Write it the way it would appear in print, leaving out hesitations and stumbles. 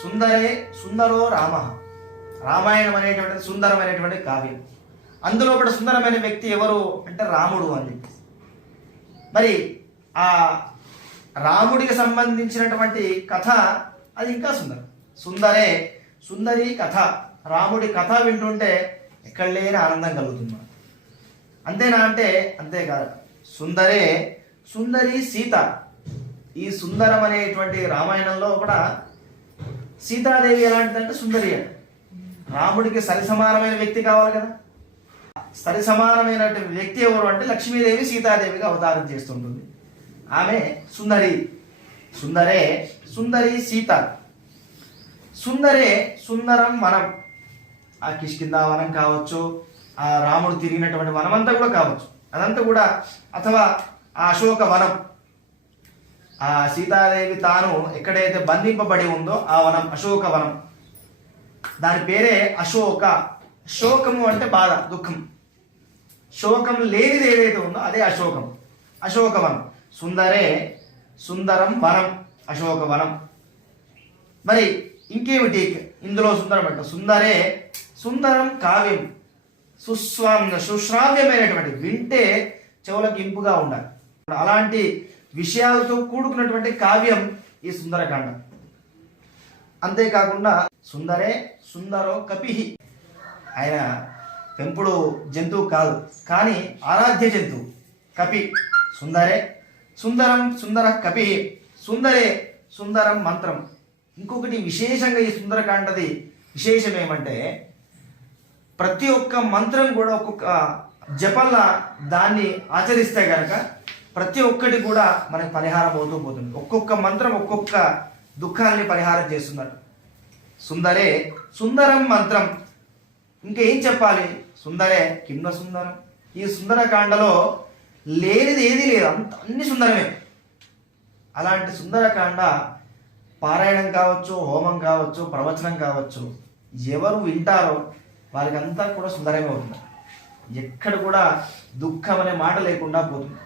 సుందరే సుందరో రామ. రామాయణం అనేటువంటిది సుందరమైనటువంటి కావ్యం. అందులో కూడా సుందరమైన వ్యక్తి ఎవరు అంటే రాముడు అని చెప్పి. మరి ఆ రాముడికి సంబంధించినటువంటి కథ అది ఇంకా సుందరం. సుందరే సుందరి కథ. రాముడి కథ వింటుంటే ఎక్కడ లేని ఆనందం కలుగుతుంది. అంతేనా అంటే అంతేకాదు. సుందరే సుందరి సీత. ఈ సుందరం అనేటువంటి రామాయణంలో కూడా సీతాదేవి ఎలాంటిదంటే సుందరి అంటే రాముడికి సరి సమానమైన వ్యక్తి కావాలి కదా. సరి సమానమైన వ్యక్తి ఎవరు అంటే లక్ష్మీదేవి సీతాదేవిగా అవతారం చేస్తుంటుంది. ఆమె సుందరి. సుందరే సుందరి సీత. సుందరే సుందరం వనం. ఆ కిష్కింద వనం కావచ్చు, ఆ రాముడు తిరిగినటువంటి వనమంతా కూడా కావచ్చు, అదంతా కూడా, అథవా ఆ అశోక వనం, ఆ సీతాదేవి తాను ఎక్కడైతే బంధింపబడి ఉందో ఆ వనం అశోక వనం. దాని పేరే అశోక. శోకము అంటే బాధ, దుఃఖం. శోకం లేనిది ఏదైతే ఉందో అదే అశోకం, అశోకవనం. సుందరే సుందరం వనం, అశోకవనం. మరి ఇంకేమిటి ఇందులో సుందరం అంటే సుందరే సుందరం కావ్యం. సుశ్రావ్యమైనటువంటి, వింటే చెవులకు ఇంపుగా ఉండాలి. అలాంటి విషయాలతో కూడుకున్నటువంటి కావ్యం ఈ సుందరకాండ. అంతేకాకుండా సుందరే సుందరో కపిహి. ఆయన పెంపుడు జంతువు కాదు, కానీ ఆరాధ్య జంతువు కపి. సుందరే సుందరం సుందర కపి. సుందరే సుందరం మంత్రం. ఇంకొకటి విశేషంగా ఈ సుందరకాండది విశేషం ఏమంటే ప్రతి ఒక్క మంత్రం కూడా ఒక్కొక్క జపంలా దాన్ని ఆచరిస్తే గనక ప్రతి ఒక్కటి కూడా మనకి పరిహారం అవుతూ పోతుంది. ఒక్కొక్క మంత్రం ఒక్కొక్క దుఃఖాన్ని పరిహారం చేస్తున్నట్టు. సుందరే సుందరం మంత్రం. ఇంకేం చెప్పాలి? సుందరే కిమ్న సుందరం. ఈ సుందరకాండలో లేనిది ఏది లేదు, అన్ని సుందరమే. అలాంటి సుందరకాండ పారాయణం కావచ్చు, హోమం కావచ్చు, ప్రవచనం కావచ్చు, ఎవరు వింటారో వారికి అంతా కూడా సుందరమే అవుతుంది. ఎక్కడ కూడా దుఃఖం అనే మాట లేకుండా పోతుంది.